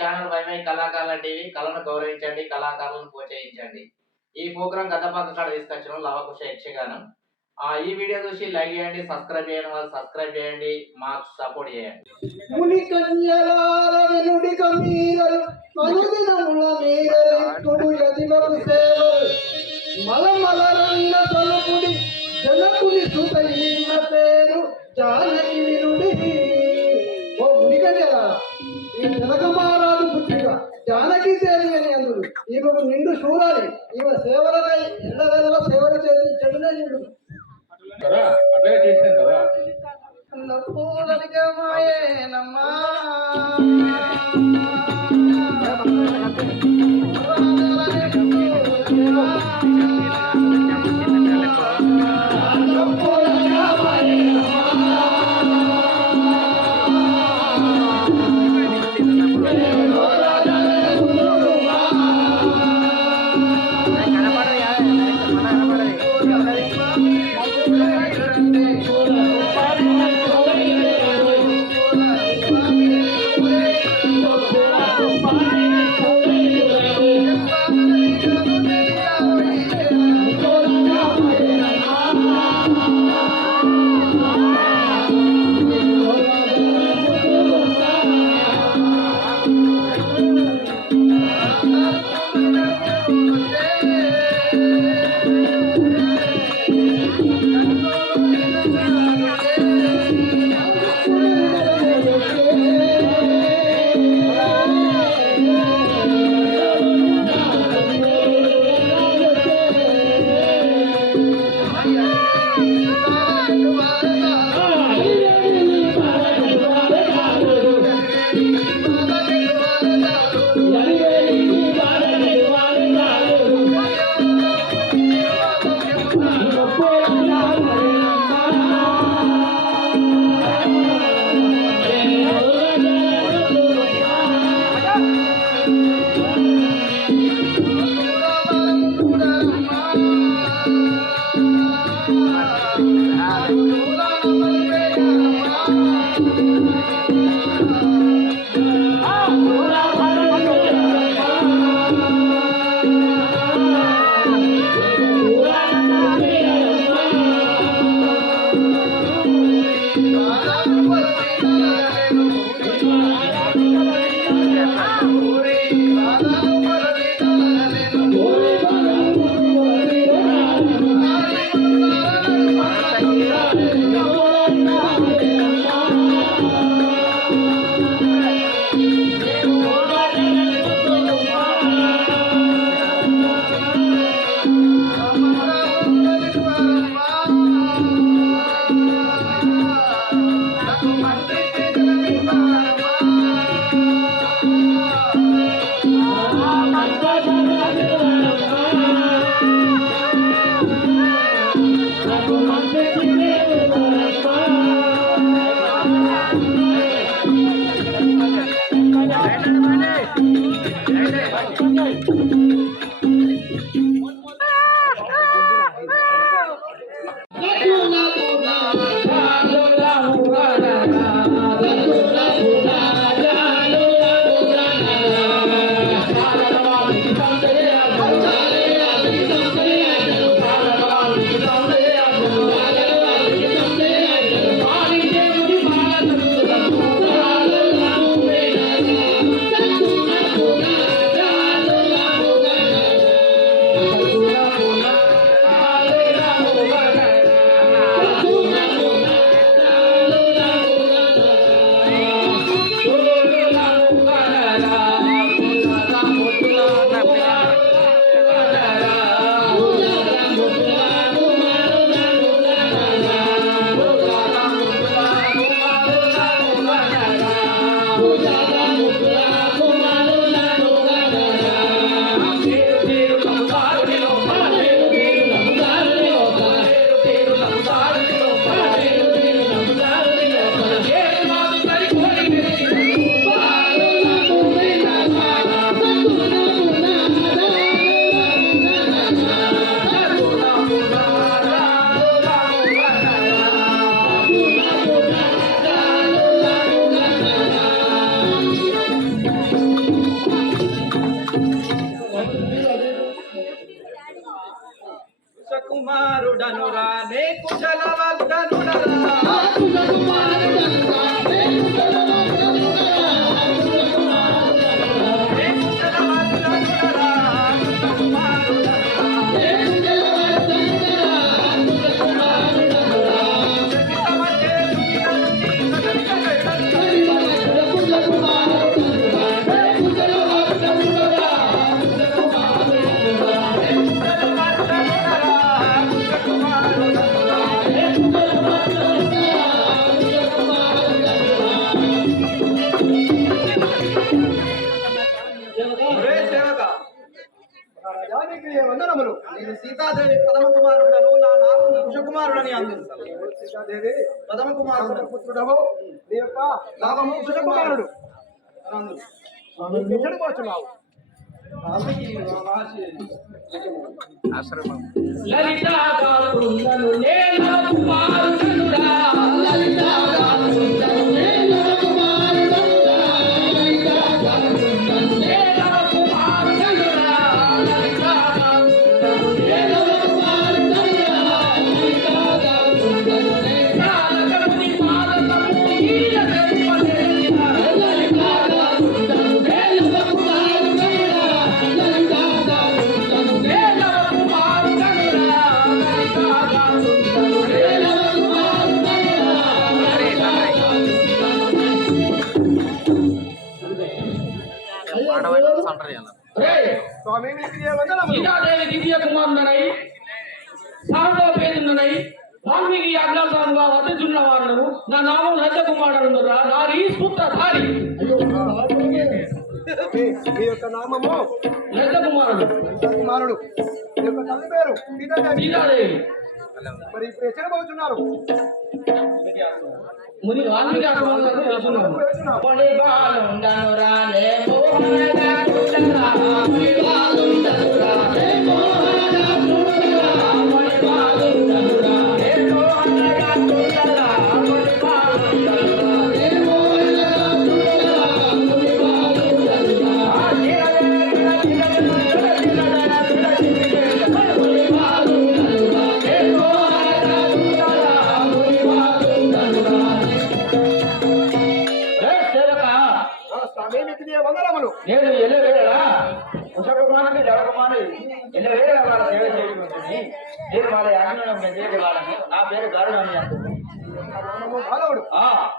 Channel YY కళాకారుల TV కళను గౌరవించండి కళాకారులను ప్రోత్సహించండి. ఈ ప్రోగ్రాం గద్దపాక కాడ తీసుకొచ్చిన లవకుశ యక్షగానం. ఆ ఈ వీడియో చూసి లైక్ చేయండి సబ్స్క్రైబ్ చేయని వాళ్ళు సబ్స్క్రైబ్ చేయండి మాకు సపోర్ట్ చేయండి. ముని కన్యలార కమీరలు అనుదినముల సేవ మలమల తలుపుడి జనకుని పేరు జానకి వినుడి ఓ ముని కన్యలార ఈ జానకి అని అందుడు. ఈమెకు నిండు చూడాలి ఈమె సేవలకై ఎల్లవేళ సేవలు చేసి చెడునే అట్లే చేసాను కదా? కుమారుడనురా ప్రథమ కుమారుడు పుత్రుడవు. నీ యొక్క నామము కుశకుమారుడు స్వామి ఎక్కడికి వచ్చున్నావు లలితాగారుండను నేల కుమారుడనురా. మరి ఇప్పుడు ఎక్కడ పోతున్నారు? ముని వాల్మీకి ఆశ్రమంలో తెలుసున్నాము పొడి బాలుండనురా నే మోహనగా చూడరా పొడి బాలుండనురా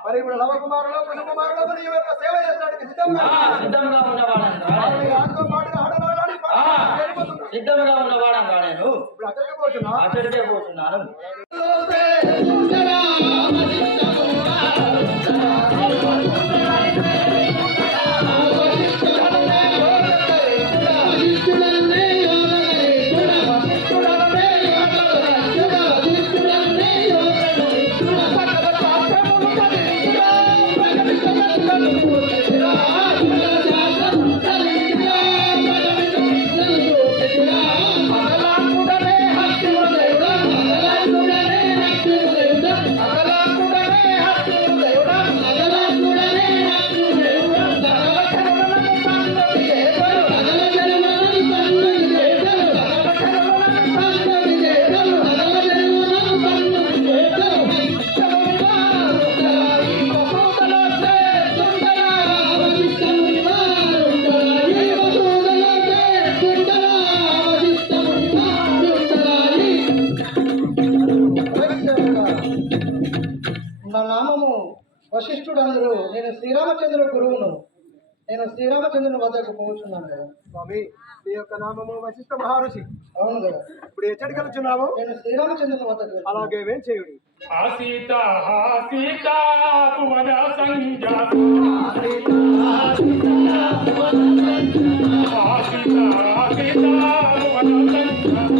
మరి ఇప్పుడు లవకుమారులు కుటుంబకుమారులు మరి ఈ యొక్క సేవ చేస్తానికి సిద్ధంగా సిద్ధంగా పాటుగా ఆడనాడాలి ఆ, సిద్ధంగా ఉన్నవాడం కా నేను. ఇప్పుడు అక్కడికి పోతున్నా అతడికే పోతున్నాను. పోతున్నాను కదా స్వామి మీ యొక్క నామము వశిష్ఠ మహర్షి. అవును కదా. ఇప్పుడు ఎక్కడికి వెళ్తున్నావు? నేను శ్రీరామచంద్రుని వద్దకు అలాగే ఏం చేయుడి? ఆసీత ఆసీత భువన సంజ. ఆసీత ఆసీత భువన సంజ.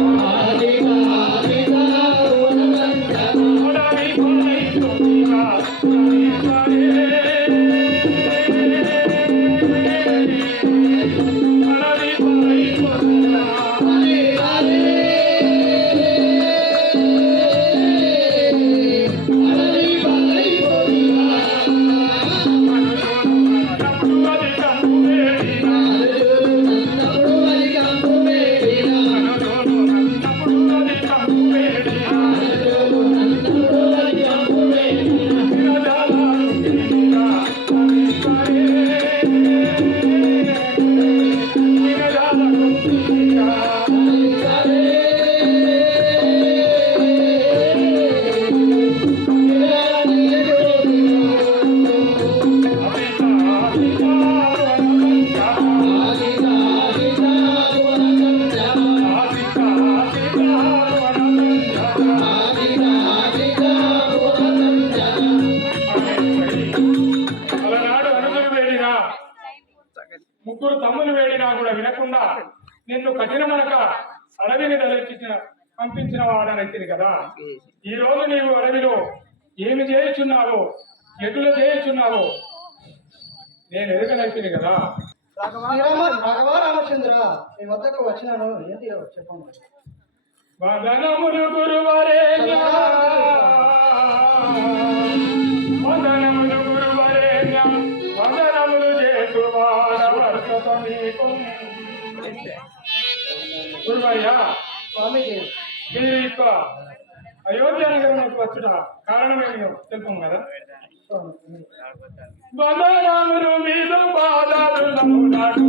వందనములు గురువరేణ్యం వందనములు గురువయ్యా మీ యొక్క అయోధ్య నగరానికి వచ్చుట కారణమేమో తెలుపం కదా? వందనములు మీద పాదాలు నమ్మునాడు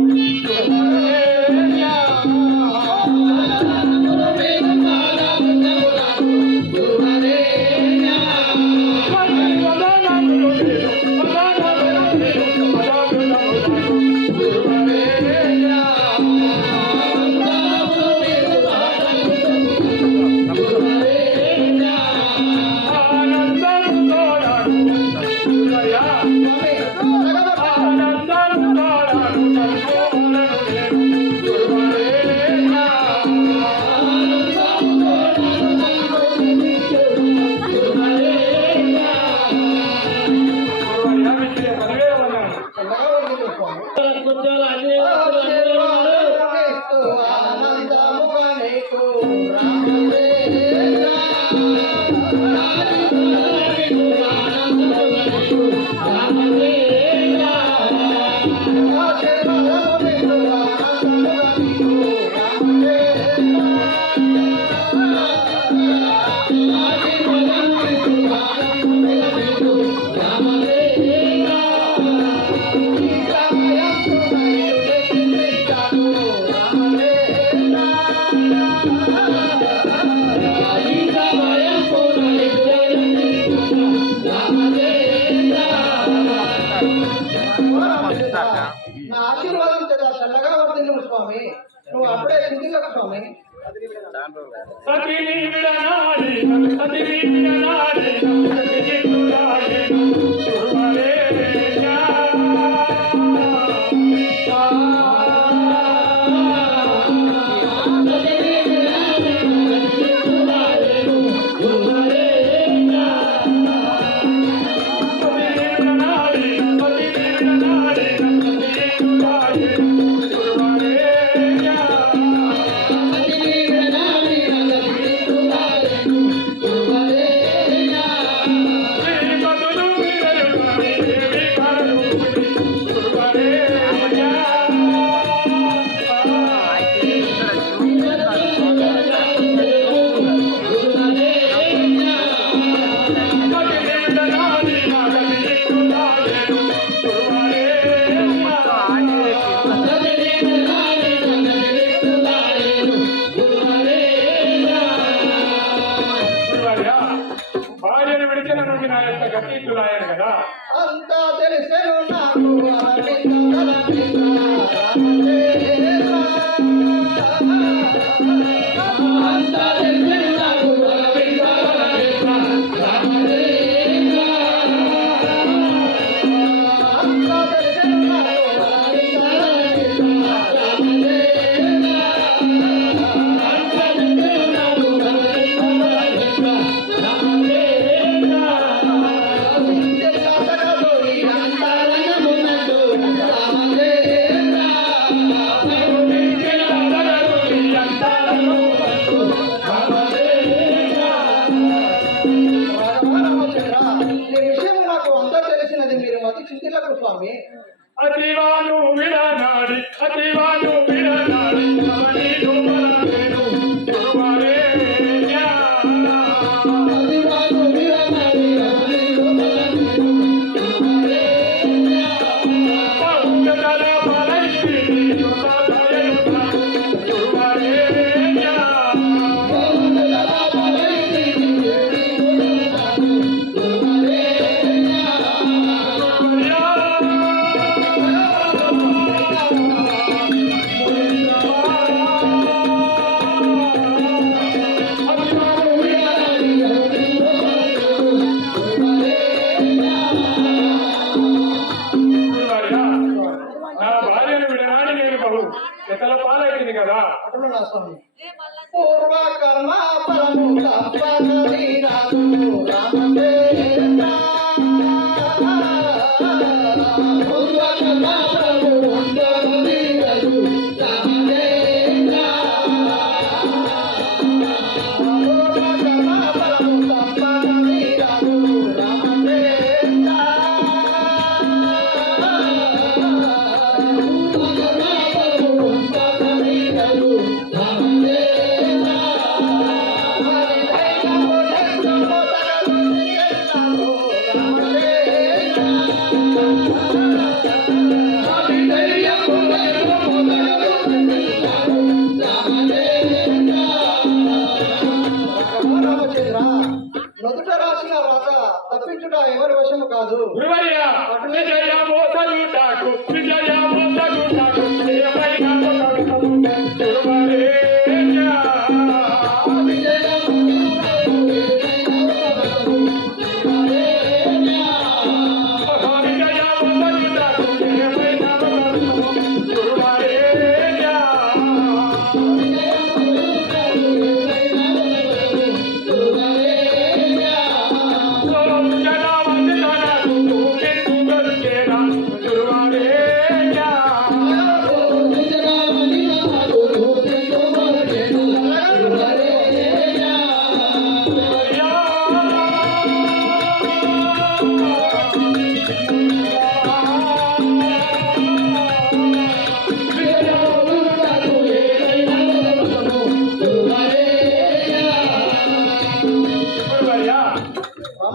ಸತಿ ನೀಡನಾರಿ ಸತಿ ನೀಡನಾರಿ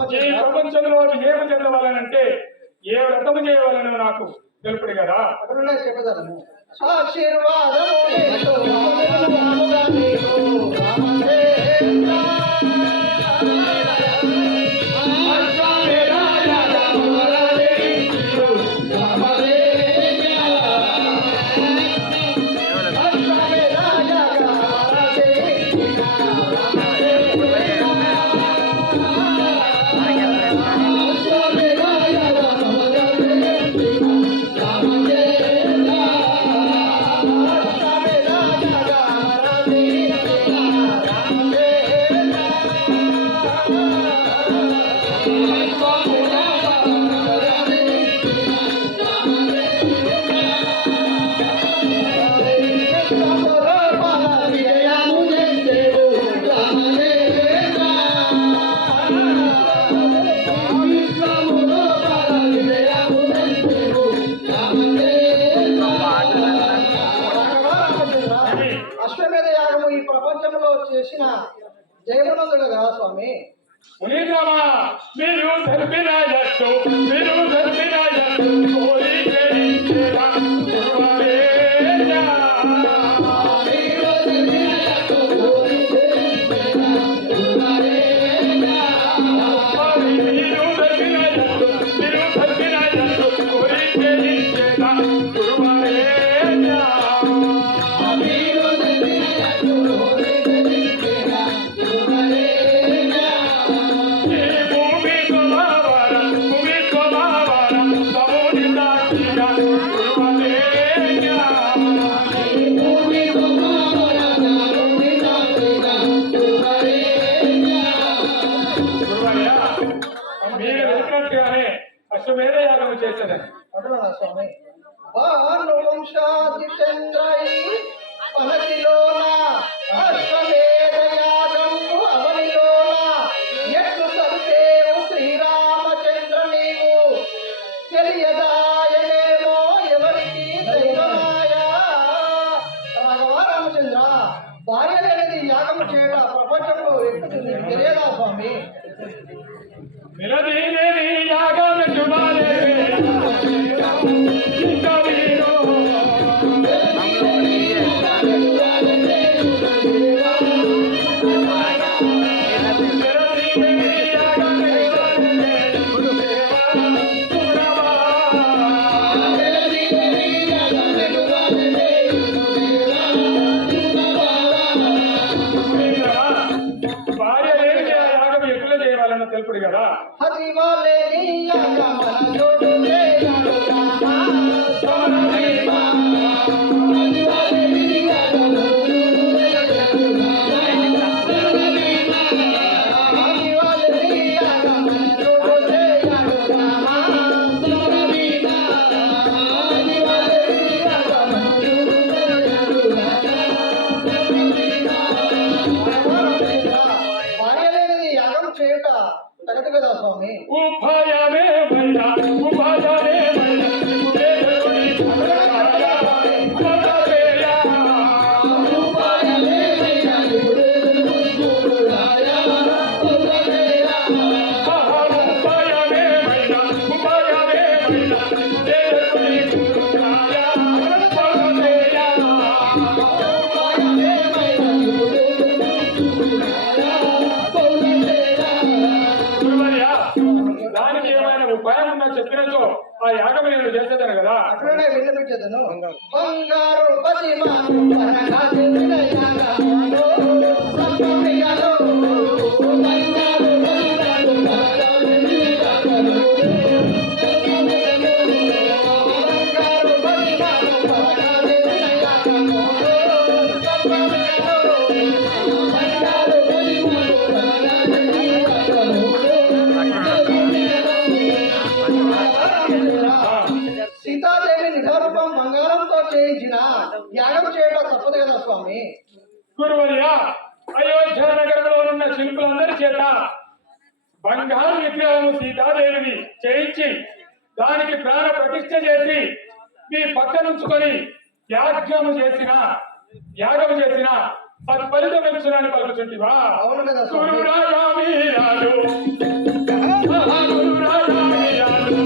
ఈ ప్రపంచంలో ఏమి చెందవాలనంటే ఏ వ్రతం చేయవాలనో నాకు తెలుపుడు కదా. చెప్పగలను ఆశీర్వాదం में చెప్పినచో ఆ యాగం నేను చేసేదాను కదా. బంగారు. పదిమా సీతాదేవిని చేయించి దానికి ప్రాణ ప్రతిష్ఠ చేసి మీ పక్కనుంచుకొని యాజ్ఞము చేసిన యాగం చేసిన సత్ఫలితం ఇచ్చునని పలుకుతుంటివా అవును కదా స్వామి. గురురాజామీరాలు గురురాజామీరాలు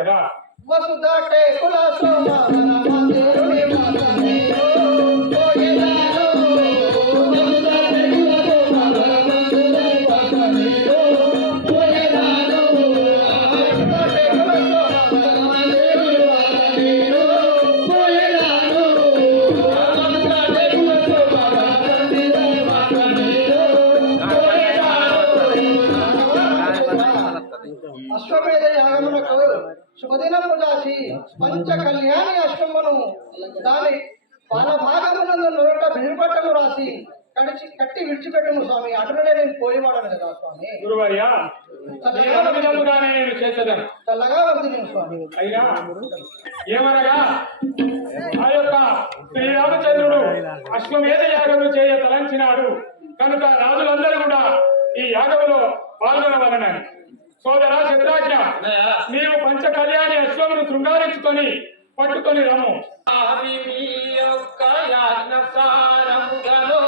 కదా? వసుదాటే కుల సోమాన అయినా ఏమనగా? ఆ యొక్క శ్రీరామచంద్రుడు అశ్వమేధ యాగము చేయ తలంచినాడు. కనుక రాజులందరూ కూడా ఈ యాగములో పాల్గొనవలనని సోదరా శత్రాజ్ఞ నీవు పంచ కళ్యాణి అశ్వమును శృంగారించుకొని పట్టుకొని రము యొక్క యాజ్ఞసారముగలో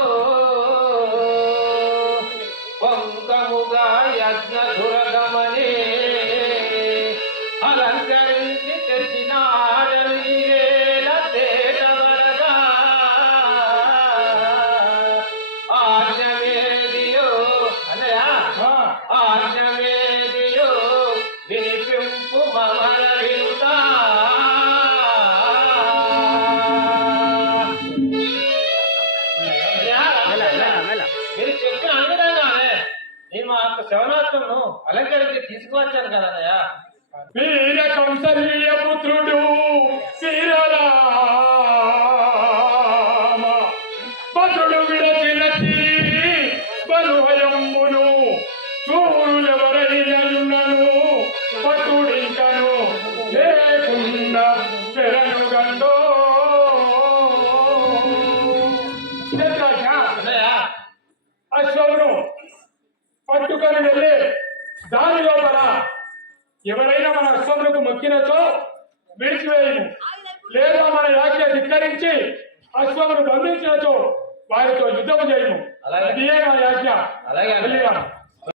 నేను మా యొక్క శవనాత్మను అలంకరించి తీసుకువచ్చాను కదా అన్నయ్య. వీర కంసల్య పుత్రుడు వీరరామ పట్టుకొని వెళ్ళి దాని లోపల ఎవరైనా మన అశ్వములకు మొక్కినచో విడిచివేయము లేదా మన యాజ్ఞ ధిక్కరించి అశ్వమును బంధించినచో వారితో యుద్ధం చేయము అలాగే. అదే నా యాజ్ఞ అలాగే.